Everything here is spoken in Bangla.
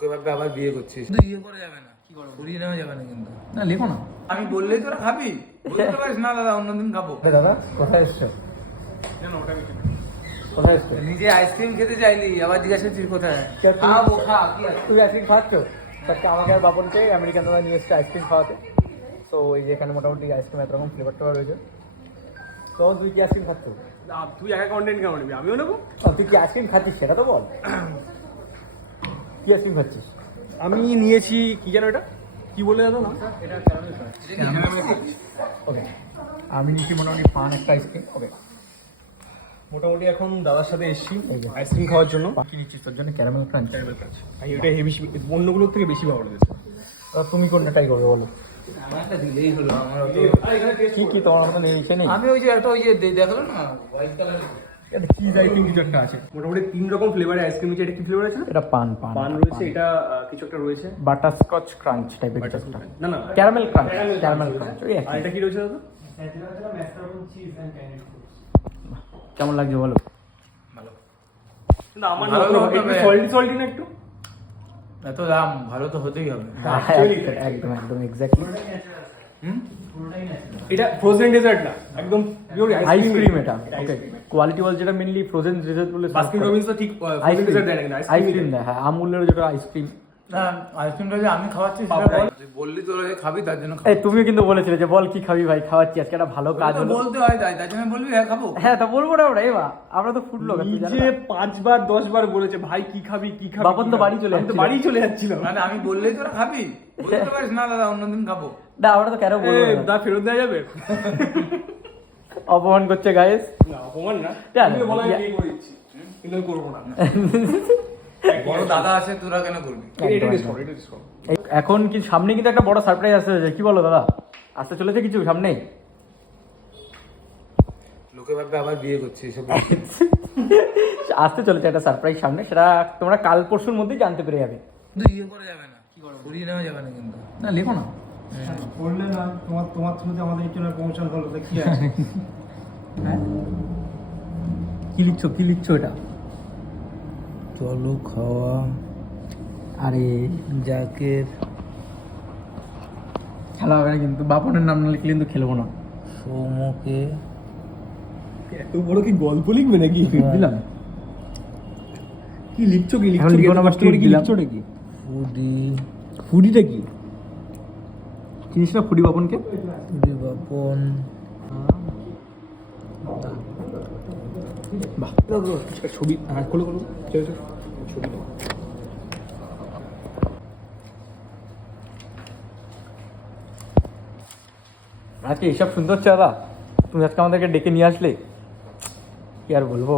লোকে ভাববে আবার বিয়ে করছিস। কিন্তু ইয়ে করা যাবে না কি করব ঘুরিয়ে নেওয়া যাবে না কিন্তু। না লেখো না। আমি বললেই তোরা খাবি। বলতে পারিস না দাদা অন্যদিন খাব। দাদা কোথায় এসছো? কোথায় এসছো? নিজে আইসক্রিম খেতে চাইলি আবার জিজ্ঞাসা করছিস কোথায়? খাব খা কি আছে? তুই আইসক্রিম আমাকে আর বাপনকে আমেরিকান দাদা নিয়ে এসছে আইসক্রিম খাওয়াতে। তো এই যে এখানে মোটামুটি আইসক্রিম এত রকম ফ্লেভার টেভার রয়েছে। তো তুই কি আইসক্রিম খাচ্ছ? তুই একা কন্টেন্ট কেমন নিবি? আমিও নেব। তুই কি আইসক্রিম খাচ্ছিস সেটা তো বল। কি আইসক্রিম খাচ্ছিস? আমি নিয়েছি কি জানো এটা? কি বলে দাদা না ওকে আমি নিচ্ছি মোটামুটি পান একটা আইসক্রিম ওকে মোটামুটি এখন দাদার সাথে এসেছি আইসক্রিম খাওয়ার জন্য। কি নিচ্ছিস তোর জন্য? Caramel crunch. আমি এটা হেভি অন্যগুলোর থেকে বেশি ভালো লেগেছে। তুমি কোনটা ট্রাই করবে বলো? কি কি তোমার মতো নেই নেই? আমি ওই যে একটা ওই যে দেখাল না? হোয়াইট কালার কি কিছু একটা আছে? মোটামুটি তিন রকম ফ্লেভারের আইসক্রিম আছে এটা কি ফ্লেভার আছে? এটা পান পান। পান রয়েছে এটা কিছু একটা রয়েছে। বাটারস্কচ ক্রাঞ্চ টাইপের কিছু একটা। না না caramel crunch Caramel caramel crunch ওই আর এটা কি রয়েছে দাদা? কেমন লাগছে বলো? ভালো। না আমার ভালো না হতে একটু সল্টি সল্টি না একটু? এত দাম ভালো তো হতেই হবে। হ্যাঁ, একদম একদম এক্স্যাক্টলি এটা ফ্রোজেন ডেজার্ট না একদম পিওর আইসক্রিম এটা ওকে কোয়ালিটি ওয়াল যেটা মেনলি ফ্রোজেন ডেজার্ট বলে বাস্কিন রবিন্স তো ঠিক ফ্রোজেন ডেজার্ট দেয় না আইসক্রিম দেয়। হ্যাঁ আমুলের যেটা আইসক্রিম আইসক্রিমটা যে আমি খাওয়াচ্ছি সেটা বল। বললি তোরা যে খাবি তার জন্য এই তুমিও কিন্তু বলেছিলে যে বল কি খাবি ভাই খাওয়াচ্ছি আজকে একটা ভালো কাজ হলো। বলতে হয় তাই তার জন্য বলবি হ্যাঁ খাব। হ্যাঁ তা বলব না ওরা এবার আমরা তো ফুড লোক নিজে পাঁচবার দশবার বলেছে ভাই কি খাবি কি খাবি বাপন তো বাড়ি চলে। বাড়ি চলে যাচ্ছিল। মানে আমি বললেই তোরা খাবি। বলতে পারিস না দাদা অন্যদিন খাব। না আমরা তো কেন বলব দা ফেরত দেওয়া যাবে? অপমান করছে গাইস না অপমান না। না, আমি বলা করে দিচ্ছি কিন্তু করব না। বড় দাদা আছে তোরা কেন করবি? এটা ডিসকাউন্ট এটা ডিসকাউন্ট এখন কি সামনে কিন্তু একটা বড় সারপ্রাইজ আসতে চলেছে কি বলো দাদা? আসতে চলেছে কিছু সামনে লোকে ভাববে আবার বিয়ে করছিস এসব আসতে চলেছে একটা সারপ্রাইজ সামনে সেটা তোমরা কাল পরশুর মধ্যেই জানতে পেরে যাবে। কিন্তু ইয়ে করা যাবে কি নেওয়া যাবে না কিন্তু। না লেখো না। করলে না তোমার তোমার থ্রুতে আমাদের একটু প্রমোশন হলো তো কি আছে হ্যাঁ। কি লিখছো কি লিখছো এটা? চলো খাওয়া। আরে জাকের খেলা হবে না কিন্তু। বাপনের নাম না লিখলে কিন্তু খেলব না। সৌমকে এত বড় কি গল্প লিখবে নাকি? দিলাম। কি লিখছো কি লিখছো কি কি লিখছো নাকি? ফুডি ফুডিটা কি? চিনিস না ফুডি বাপনকে? ফুডি বাপন। বাহ। ছবি হ্যাঁ খোলো খোলো চলো চলো ছবি দাও। আজকে এইসব শুনতে হচ্ছে দাদা তুমি আজকে আমাদেরকে ডেকে নিয়ে আসলে? কি আর বলব?